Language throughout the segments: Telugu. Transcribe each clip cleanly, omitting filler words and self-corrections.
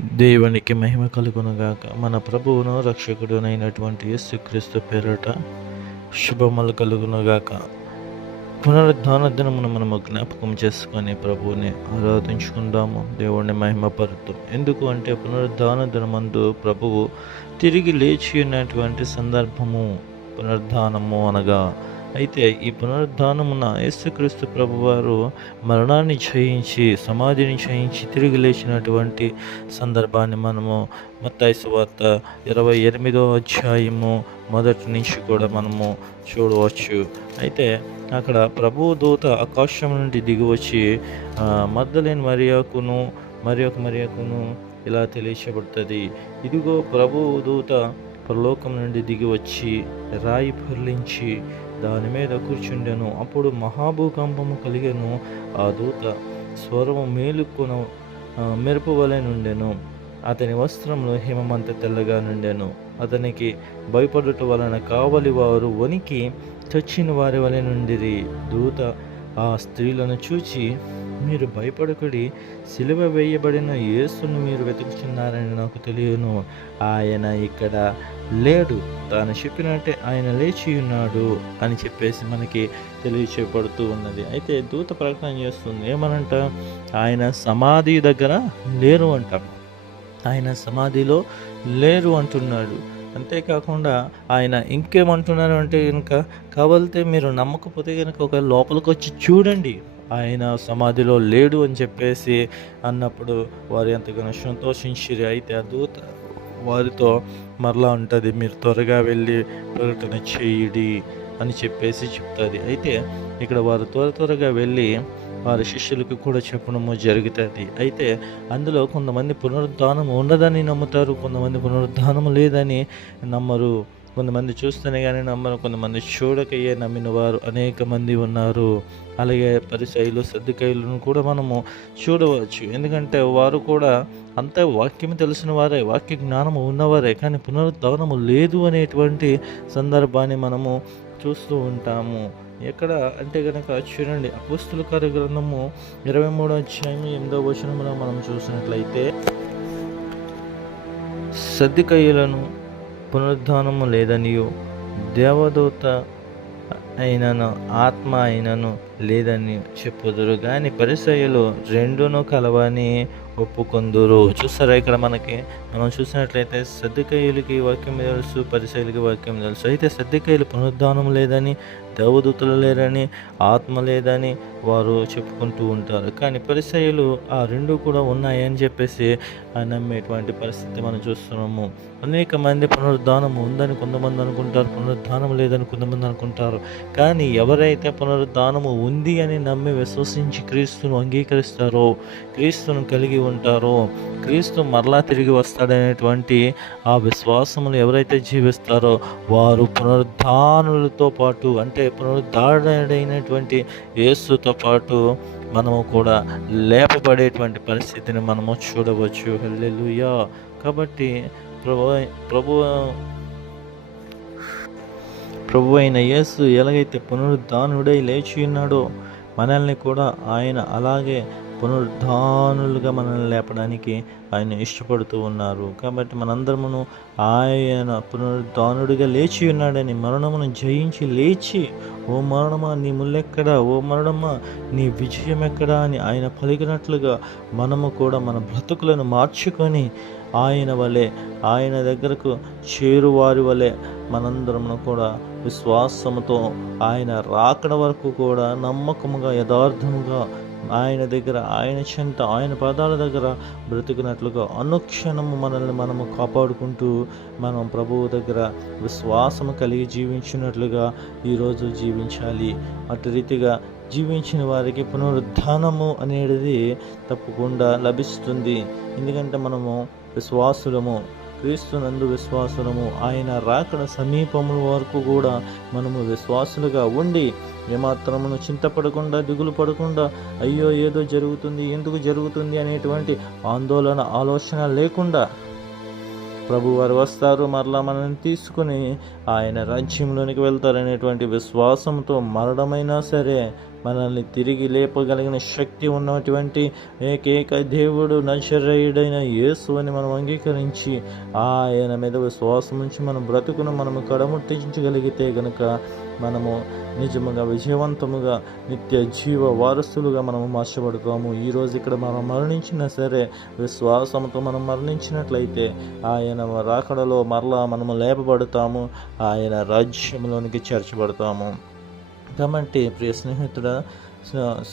దేవునికి మహిమ కలుగునుగాక. మన ప్రభువును రక్షకుడునైనటువంటి యేసుక్రీస్తు పేరట శుభములు కలుగునుగాక. పునరుద్ధాన దినమున మనము జ్ఞాపకం చేసుకొని ప్రభువుని ఆరాధించుకుందాము, దేవుణ్ణి మహిమపరుతూ. ఎందుకు అంటే పునరుద్ధాన దినమందు ప్రభువు తిరిగి లేచి ఉన్నటువంటి సందర్భము పునరుద్ధానము అనగా. అయితే ఈ పునరుద్ధానమున యేసుక్రీస్తు ప్రభువారు మరణాన్ని జయించి, సమాధిని జయించి తిరిగి లేచినటువంటి సందర్భాన్ని మనము మత్తయి సువార్త 28వ అధ్యాయము మొదటి నుంచి కూడా మనము చూడవచ్చు. అయితే అక్కడ ప్రభువు దూత ఆకాశం నుండి దిగివచ్చి మగ్దలేని మరియకును ఇలా తెలియచేయబడుతుంది. ఇదిగో ప్రభువు దూత పరలోకం నుండి దిగి వచ్చి రాయి పర్లించి దాని మీద కూర్చుండెను. అప్పుడు మహాభూకంపము కలిగెను. ఆ దూత స్వరము మేలుకొన మెరుపు వలె నుండెను. అతని వస్త్రములు హిమమంత తెల్లగా నుండెను. అతనికి భయపడుట వలన కావలి వారు వణికి చచ్చిన వారి వలె నుండిరి. దూత ఆ స్త్రీలను చూచి, మీరు భయపడకుడి, సిలువ వేయబడిన యేసును మీరు వెతుకుచున్నారని నాకు తెలియను. ఆయన ఇక్కడ లేడు, తాను చెప్పినట్టే ఆయన లేచి ఉన్నాడు అని చెప్పేసి మనకి తెలియచేయబడుతూ ఉన్నది. అయితే దూత ప్రకటన చేస్తుంది ఏమనంట, ఆయన సమాధి దగ్గర లేరు అంట, ఆయన సమాధిలో లేరు అంటున్నాడు. అంతేకాకుండా ఆయన ఇంకేమంటున్నారు అంటే కనుక, కావాలితే మీరు నమ్మకపోతే కనుక ఒక లోపలికి వచ్చి చూడండి, ఆయన సమాధిలో లేడు అని చెప్పేసి అన్నప్పుడు వారు ఎంతగానో సంతోషించిరి. అయితే ఆ దూత వారితో మరలా ఉంటుంది, మీరు త్వరగా వెళ్ళి ప్రకటన చేయుడి అని చెప్పేసి చెప్తుంది. అయితే ఇక్కడ వారు త్వరగా వెళ్ళి వారి శిష్యులకు కూడా చెప్పడము జరుగుతుంది. అయితే అందులో కొంతమంది పునరుద్ధానం ఉన్నదని నమ్ముతారు, కొంతమంది పునరుద్ధానం లేదని నమ్మరు. కొంతమంది చూస్తేనే కానీ నమ్మరు, కొంతమంది చూడకయ్యే నమ్మిన వారు అనేక మంది ఉన్నారు. అలాగే పరిసయ్యులు, సద్దుకాయులను కూడా మనము చూడవచ్చు. ఎందుకంటే వారు కూడా అంత వాక్యం తెలిసిన వారే, వాక్య జ్ఞానము ఉన్నవారే, కానీ పునరుద్ధానము లేదు అనేటువంటి సందర్భాన్ని మనము చూస్తూ ఉంటాము. ఎక్కడ అంటే కనుక చూడండి, అపోస్తుల కార్యగ్రంథము 23వ అధ్యాయం 8వ వచనంలో మనం చూసినట్లయితే, సద్దుకాయులను పునరుద్ధానము లేదనియు, దేవదూత అయినను ఆత్మ అయినను లేదని చెప్పుదురు, కానీ పరిసయ్యులు రెండును కలవని ఒప్పుకొందురు. చూస్తారా, ఇక్కడ మనం చూసినట్లయితే సద్దుకాయులకి వాక్యం తెలుసు, పరిసయ్యులకి వాక్యం తెలుసు. అయితే సద్దుకాయులు పునరుద్ధానం లేదని, దేవదూతలు లేరని, ఆత్మ లేదని వారు చెప్పుకుంటూ ఉంటారు. కానీ పరిసయ్యులు ఆ రెండు కూడా ఉన్నాయని చెప్పేసి నమ్మేటువంటి పరిస్థితి మనం చూస్తున్నాము. అనేక మంది పునరుద్ధానం ఉందని కొంతమంది అనుకుంటారు, పునరుద్ధానం లేదని కొంతమంది అనుకుంటారు. కానీ ఎవరైతే పునరుద్ధానము ఉంది అని నమ్మి విశ్వసించి క్రీస్తును అంగీకరిస్తారో, క్రీస్తును కలిగి ఉంటారో, క్రీస్తు మరలా తిరిగి వస్తాడనేటువంటి ఆ విశ్వాసములు ఎవరైతే జీవిస్తారో వారు పునరుద్ధానులతో పాటు, అంటే పునరుద్ధారుడైనటువంటి యేసుతో పాటు మనము కూడా లేపబడేటువంటి పరిస్థితిని మనము చూడవచ్చు. హల్లెలూయా. కాబట్టి ప్రభు అయిన యేసు ఎలాగైతే పునరుద్ధానుడై లేచి ఉన్నాడో, మనల్ని కూడా ఆయన అలాగే పునరుద్ధానులుగా మనల్ని లేపడానికి ఆయన ఇష్టపడుతూ ఉన్నారు. కాబట్టి మనందరమును ఆయన పునరుద్ధానుడిగా లేచి ఉన్నాడని, మరణమును జయించి లేచి, ఓ మరణమా నీ ముల్లెక్కడా, ఓ మరణమా నీ విజయం ఎక్కడా అని ఆయన పలికినట్లుగా మనము కూడా మన బ్రతుకులను మార్చుకొని ఆయన వలె, ఆయన దగ్గరకు చేరువారి వలె మనందరమును కూడా విశ్వాసముతో ఆయన రాకడ వరకు కూడా నమ్మకముగా, యథార్థముగా ఆయన దగ్గర, ఆయన చెంత, ఆయన పాదాల దగ్గర బ్రతికినట్లుగా అనుక్షణము మనల్ని మనము కాపాడుకుంటూ మనం ప్రభువు దగ్గర విశ్వాసము కలిగి జీవించినట్లుగా ఈరోజు జీవించాలి. అటు రీతిగా జీవించిన వారికి పునరుద్ధానము అనేది తప్పకుండా లభిస్తుంది. ఎందుకంటే మనము విశ్వాసులము, క్రీస్తునందు విశ్వాసులము. ఆయన రాకడ సమీపముల వరకు కూడా మనము విశ్వాసులుగా ఉండి ఏమాత్రమును చింతపడకుండా, దిగులు పడకుండా, అయ్యో ఏదో జరుగుతుంది, ఎందుకు జరుగుతుంది అనేటువంటి ఆందోళన, ఆలోచన లేకుండా ప్రభువారు వస్తారు, మరలా మనల్ని తీసుకుని ఆయన రాజ్యంలోనికి వెళ్తారనేటువంటి విశ్వాసంతో మరణమైనా సరే మనల్ని తిరిగి లేపగలిగిన శక్తి ఉన్నటువంటి ఏకైక దేవుడు నజరేయుడైన యేసు అని మనం అంగీకరించి ఆయన మీద విశ్వాసం ఉంచి మన బ్రతుకును మనము కడముట్టించగలిగితే గనుక మనము నిజముగా విజయవంతముగా నిత్య జీవ వారసులుగా మనము మార్చబడతాము. ఈరోజు ఇక్కడ మనం మరణించినా సరే విశ్వాసంతో మనం మరణించినట్లయితే ఆయన రాకడలో మరలా మనము లేపబడతాము, ఆయన రాజ్యంలోనికి చేర్చబడతాము. కాబట్టి ప్రియ స్నేహితుడా,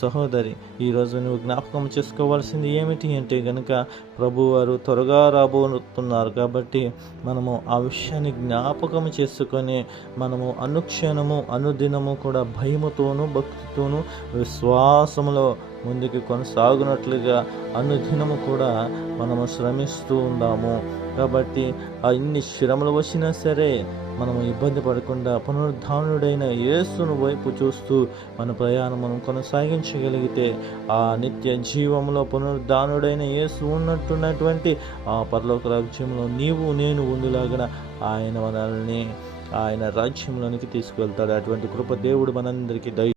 సహోదరి, ఈరోజు నువ్వు జ్ఞాపకం చేసుకోవాల్సింది ఏమిటి అంటే కనుక ప్రభువారు త్వరగా రాబోతున్నారు. కాబట్టి మనము ఆ విషయాన్ని జ్ఞాపకం చేసుకొని మనము అనుక్షణము అనుదినము కూడా భయముతోనూ భక్తితోనూ విశ్వాసములో ముందుకు కొనసాగునట్లుగా అనుదినము కూడా మనము శ్రమిస్తూ ఉందాము. కాబట్టి ఆ ఇన్ని శ్రమలు వచ్చినా సరే మనము ఇబ్బంది పడకుండా పునరుద్ధానుడైన యేసును వైపు చూస్తూ మన ప్రయాణం మనం కొనసాగించగలిగితే ఆ నిత్య జీవంలో పునరుద్ధానుడైన యేసు ఉన్నట్టున్నటువంటి ఆ పరలోక రాజ్యంలో నీవు నేను ఉండులాగా ఆయన మనల్ని ఆయన రాజ్యంలోనికి తీసుకువెళ్తాడు. అటువంటి కృప దేవుడు మనందరికీ